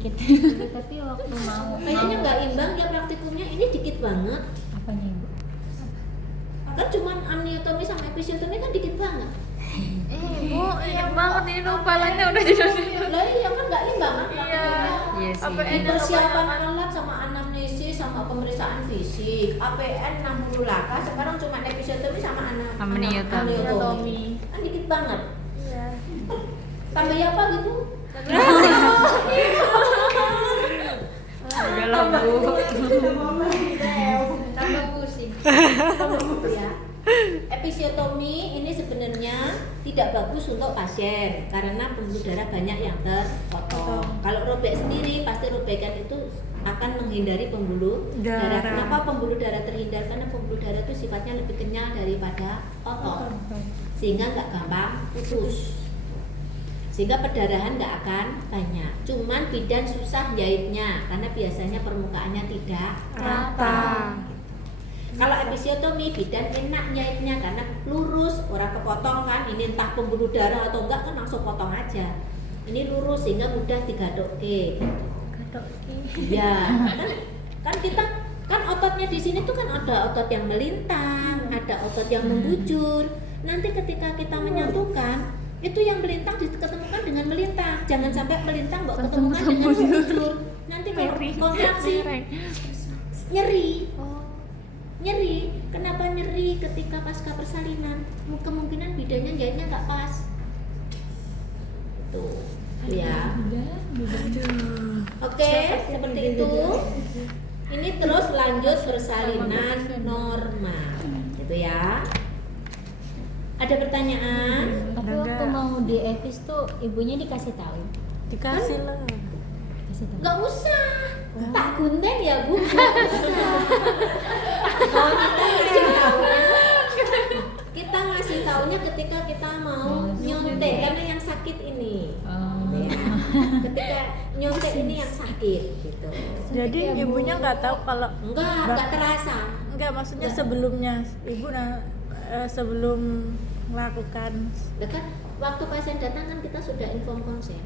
dikit. Tapi waktu mau kayaknya nggak imbang ya praktikumnya, ini dikit banget. Apanya Ibu? Kan cuman amniotomi sama episiotomi kan dikit banget. Bu, ingat banget ini dong kepalanya udah jadi. Lah iya kan nggak imbang kan praktikumnya. Iya sih. APN Persiapan alat sama anamnesis sama pemeriksaan fisik, APN 60 laka, sekarang cuma episiotomi sama Amniotomi. Kan dikit banget. Iya. Tambah ya apa gitu? Udah lah Bu. tambah pusing. Ya. Episiotomi ini sebenarnya tidak bagus untuk pasien karena pembuluh darah banyak yang terpotong. Kalau robek sendiri pasti robekan itu akan menghindari pembuluh darah. Kenapa pembuluh darah terhindar? Karena pembuluh darah itu sifatnya lebih kenyal daripada otot, sehingga nggak gampang putus, sehingga perdarahan nggak akan banyak. Cuman bidan susah jahitnya karena biasanya permukaannya tidak rata. Kalau episiotomi bidan enak jahitnya karena lurus, orang kepotong kan, ini entah pembuluh darah atau enggak kan langsung potong aja. Ini lurus sehingga mudah digadokke. Ya, kan kita kan ototnya di sini tuh kan ada otot yang melintang, ada otot yang membujur. Nanti ketika kita menyatukan, itu yang melintang diketemukan dengan melintang. Jangan sampai melintang mbok ketemukan dengan membujur. Nanti kalau kontraksi nyeri. Nyeri, kenapa nyeri ketika pasca persalinan? Kemungkinan bidannya jahitnya nggak pas. Tuh, ya. Oke, seperti itu. Ini terus lanjut persalinan normal, gitu ya. Ada pertanyaan? Tapi waktu mau di EVIS tuh ibunya dikasih tahu. Dikasih lah. Dikasih tahu. Nggak usah. Tak gunting ya Bu. Nggak usah. Kalau kita ngasih taunya, kita ngasih taunya ketika kita mau nyontek karena yang sakit ini. Ya. Ketika nyontek ini yang sakit gitu. Jadi ibunya nggak tahu kalau Enggak terasa. enggak, maksudnya sebelumnya ibu sebelum melakukan. Lah kan waktu pasien datang kan kita sudah inform konsen.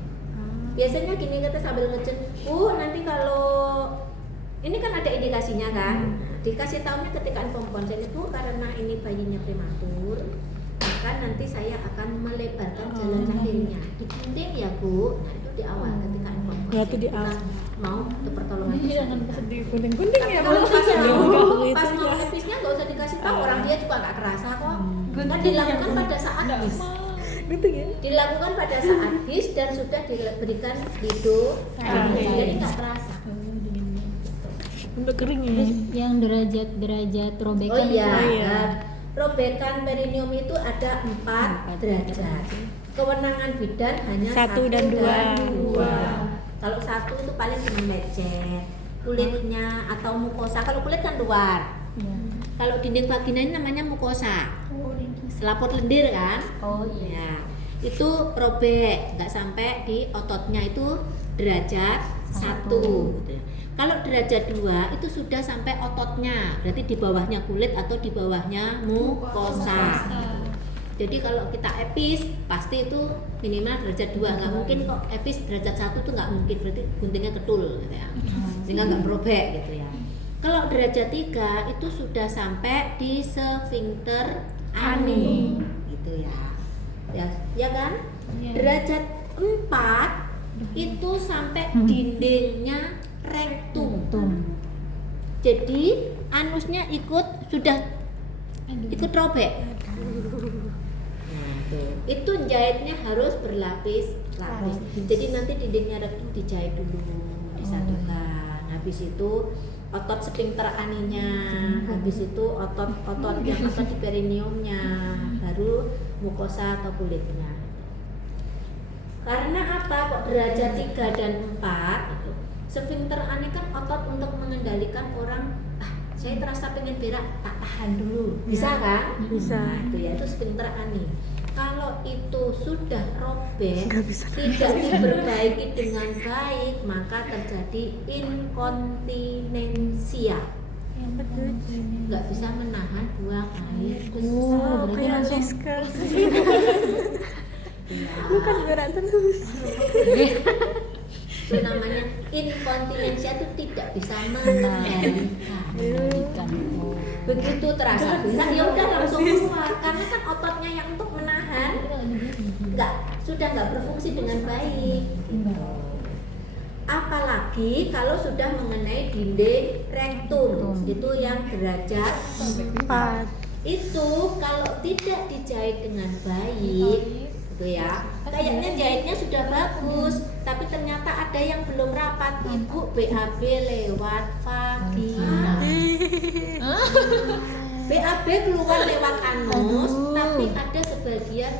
Biasanya gini kita sambil ngecek, nanti kalau ini kan ada indikasinya kan, dikasih tahunya ketika inform konsen itu karena ini bayinya prematur, maka nanti saya akan melebarkan jalan lahirnya. Digunting ya Bu, nah itu di awal ketika inform konsen. Berarti di Kita awal. mau ke pertolongan. Jangan sedih gunting-gunting ya. Kalau pas Itu mau ya. episnya nggak usah dikasih tahu, orang dia juga nggak kerasa kok. Kan dilakukan pada saat his. Gitu ya. Dilakukan pada saat his dan sudah diberikan lido, jadi nggak terasa. Udah kering ya. Terus yang derajat robekan Oh iya, Oh iya. robekan perineum itu ada 4 derajat. Kewenangan bidan hanya 1 dan 2. Kalau 1 itu paling cuma lecet kulitnya atau mukosa. Kalau kulit kan luar. Kalau dinding vagina ini namanya mukosa. Selaput lendir kan? Oh iya. Ya, itu robek, nggak sampai di ototnya, itu derajat 1 gitu. Kalau derajat 2 itu sudah sampai ototnya, berarti di bawahnya kulit atau di bawahnya mukosa. Jadi kalau kita epis pasti itu minimal derajat 2, nggak mungkin kok epis derajat 1 tuh nggak mungkin, berarti guntingnya kedul gitu ya, sehingga nggak merobek gitu ya. Kalau derajat 3 itu sudah sampai di sphincter ani gitu ya kan? Derajat 4 itu sampai dindingnya rektum. Jadi anusnya sudah ikut robek. Nah, tuh. Itu jahitnya harus berlapis-lapis. Jadi nanti dindingnya rektum dijahit dulu, disatukan. Habis itu otot sphincter aninya, habis itu otot yang ada di perineumnya, baru mukosa atau kulitnya. Karena apa kok derajat 3 dan 4 itu? Sphincter ani kan otot untuk mengendalikan orang, saya terasa pengen berak, tak tahan dulu. Bisa kan? Bisa. Nah, itu ya, itu sphincter ani. Kalau itu sudah robek, tidak diperbaiki dengan baik, maka terjadi inkontinensia. Nggak bisa menahan buang air. Kayak Siska. Bukan berat terus. Itu namanya inkontinensia, itu tidak bisa mengendalikan. Begitu terasa berat ya udah langsung keluar, karena kan ototnya yang untuk menahan sudah nggak berfungsi dengan baik. Apalagi kalau sudah mengenai dinding rektum, itu yang derajat 4. Itu kalau tidak dijahit dengan baik, gitu ya. Kayaknya jahitnya sudah bagus, tapi ternyata ada yang belum rapat. Ibu BAB lewat vagina. BAB keluar lewat anus, tapi ada sebagian,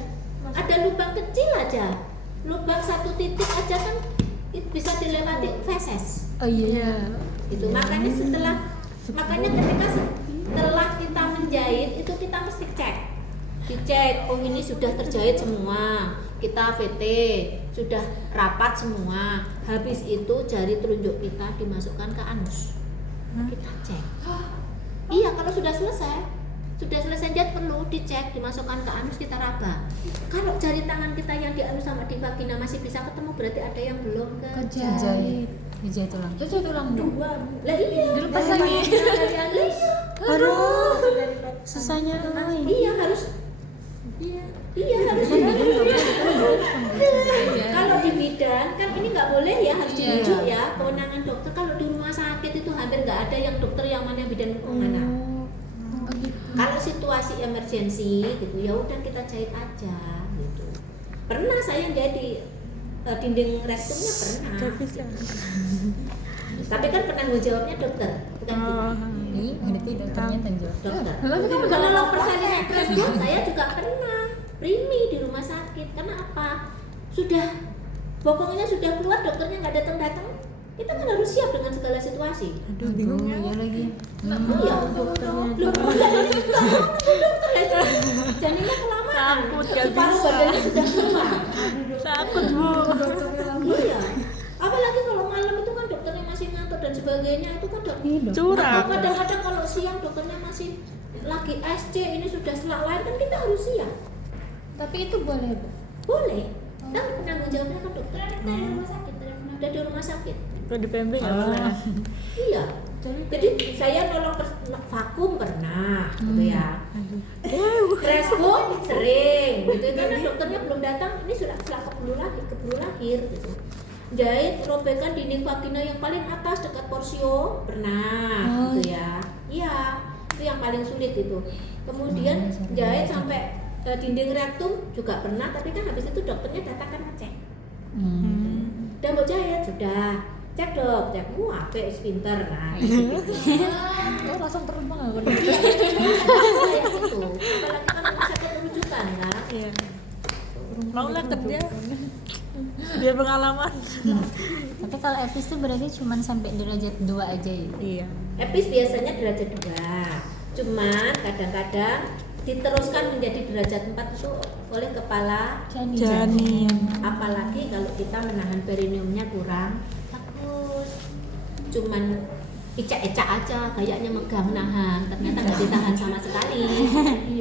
ada lubang kecil aja, lubang 1 titik aja kan bisa dilewati feses. Oh iya. Itu makanya ketika setelah kita menjahit itu kita mesti dicek, oh ini sudah terjahit semua, kita VT sudah rapat semua. Habis itu jari telunjuk kita dimasukkan ke anus, kita cek. Iya, kalau sudah selesai jahit perlu dicek, dimasukkan ke anus, kita raba. Kalau jari tangan kita yang di anus sama di vagina masih bisa ketemu, berarti ada yang belum kejahit. Dijahit ulang. Dua. Lah iya. Dilepas lagi. Dari anus. Aduh. Susahnya. Iya harus. Iya harus. Kalau di bidan kan ini nggak boleh ya, harus dirujuk ya, kewenangan dokter. Kalau di rumah sakit itu hampir nggak ada yang dokter yang mana bidan mana. Kalau situasi emergensi gitu ya udah kita jahit aja gitu. Pernah saya jadi dinding rektumnya pernah. Tapi kan penanggung jawabnya dokter, bukan kita. Berarti dokternya tanggung Dokter. Kalau lo persalinan tersebut saya juga pernah primi di rumah sakit. Karena apa? Sudah bokongnya sudah keluar, dokternya nggak datang. Kita kan harus siap dengan segala situasi. Aduh, bingung ya lagi. Iya, dokter ya. Janinnya kelamaan. Takut, gak Separuh bisa. badannya sudah keluar. Takut, Bu. Iya. Apalagi kalau malam itu kan dokternya masih ngantuk dan sebagainya, itu kan Curang. atau kadang-kadang kalau siang dokternya masih lagi SC, ini sudah selak lahir, kan kita harus siap. Tapi itu boleh, Bu? Boleh. Kan penanggung jawabnya kan dokter. Dari rumah sakit, dari rumah sakit. Kalau di PMB nggak boleh. Iya. Jadi saya nolong vakum pernah, gitu ya. Rescue sering, gitu. Karena dokternya belum datang, ini sudah keburu lahir, gitu. Jahit robekan dinding vagina yang paling atas dekat porsio pernah, gitu ya. Iya, itu yang paling sulit itu. Kemudian jahit sampai dinding rektum juga pernah, tapi kan habis itu dokternya datang kan ngecek. Udah mau jahit sudah. Cek dok, apik pinter. Nah, gitu. Langsung terbang aku. Kayak gitu. Apalagi kan rumah sakit rujukan kan. Iya. Mau lah kerja. Biar pengalaman. Tapi kalau EPIS itu berarti cuma sampai derajat 2 aja ya? Iya. EPIS biasanya derajat 2. Cuman kadang-kadang diteruskan menjadi derajat 4 itu oleh kepala Janin. apalagi kalau kita menahan perineumnya kurang bagus, cuman ecak-ecak aja kayaknya megang nahan, ternyata nggak ditahan sama sekali,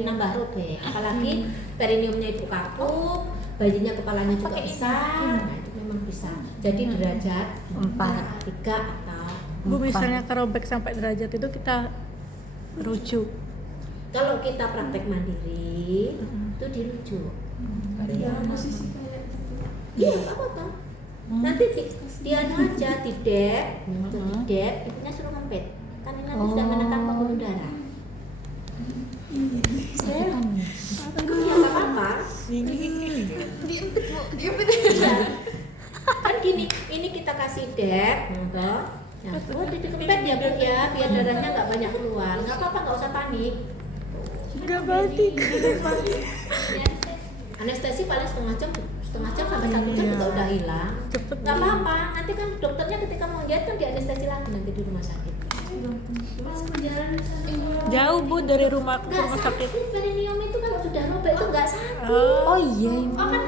nambah robek. Apalagi perineumnya itu kaku, bayinya kepalanya juga besar, nah itu memang bisa jadi derajat 4, 3 atau Bu, misalnya kerobek sampai derajat itu kita rujuk. kalau kita praktek mandiri itu dirujuk. Iya, posisi kayak gitu. Iya, nggak apa-apa. Nanti dia aja didek, ibunya suruh ngempet. Karena nanti sudah menekan pembuluh darah. Iya, nggak apa-apa. Iya. Kan gini, ini kita kasih dek, toh. Nah, dikempet ya Bu ya, biar darahnya nggak banyak keluar. Nggak apa-apa, nggak usah panik. Enggak batik. Anestesi paling setengah jam sampai 1 jam juga udah hilang. Cepet. Nggak apa-apa, nanti kan dokternya ketika mau jahit kan di anestesi lagi nanti di rumah sakit. Jauh Bu dari rumah ke Nggak rumah sakit. sakit, perineum itu kalau sudah robek itu nggak sakit. Oh iya. Oh kan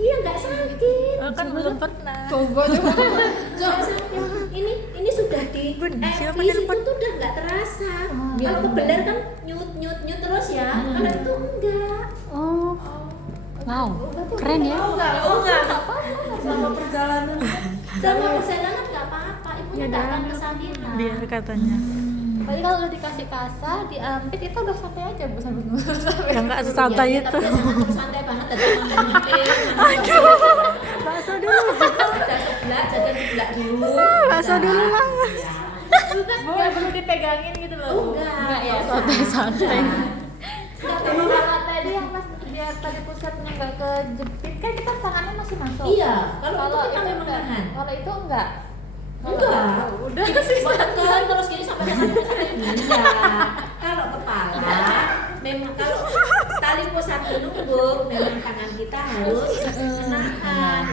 iya nggak sakit. Kan belum pernah. Nggak sakit. Ini sudah di Bun, siapa EPIS itu nelpon? tuh udah nggak terasa. Kalau kebeler kan nyut terus ya. Kalau itu enggak. Oh. Wow. Keren ya? Enggak. Sama perjalanan nggak apa-apa, ibunya nggak akan kesakitan. Biar katanya. Tapi kalau udah dikasih kasa, diampit itu udah santai aja bu sambil ngurus. Ya nggak sesantai Iya, itu. tapi jangan santai banget dari Bakso dulu. jajan sebelah dulu. Bakso dulu lah. Ya. Nggak perlu dipegangin gitu loh. Bu. Enggak ya, santai-santai. Sama kakak tadi yang pas dia tadi pusatnya nggak kejepit kan kita tangannya masih masuk. Iya, kalau itu kita memang enggak. nahan. Kalau itu enggak. Enggak. Udah sih. Tekan terus gini sampai tangan pusat. Iya. Kalau kepala memang kalau tali pusat menumbuk memang tangan kita harus menahan.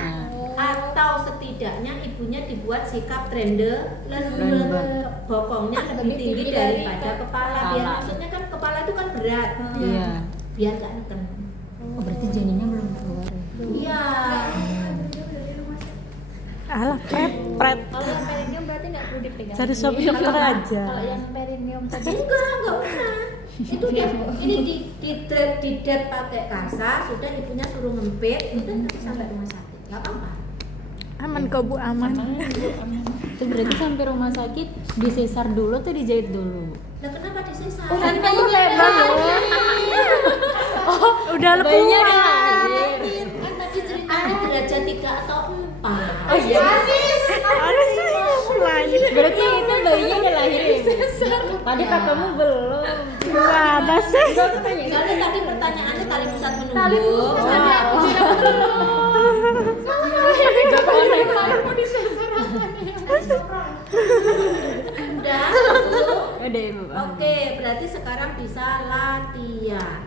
Atau setidaknya ibunya dibuat sikap trende bokongnya lebih tinggi daripada kepala. Biar maksudnya kan kepala itu kan berat. Iya. Biar gak neken. Oh, berarti janinnya belum keluar ya? Iya. Alah, pret. Kalau yang perineum berarti nggak perlu dipegang. Cari suami dokter aja. Kalau yang perineum tadi Enggak usah. Itu dia ini di dep pakai kasa, sudah ibunya suruh ngempit, itu sampai rumah sakit. Enggak apa-apa. Aman kok Bu, aman. itu berarti sampai rumah sakit disesar dulu tuh dijahit dulu. Lah kenapa disesar? Kan kamu lebar loh. Udah Bayinya udah keluar. lahir. Kan tadi ceritanya derajat 3 atau 4. Oh iya. Ada sih lahir. Berarti itu bayinya udah lahir ya? Bu? Tadi katamu belum. Nggak ada sih. Soalnya tadi pertanyaannya tali pusat menumbuk. Tali pusat Jadi aku aku bilang udah. Bu. Udah ibu. Oke, berarti sekarang bisa latihan.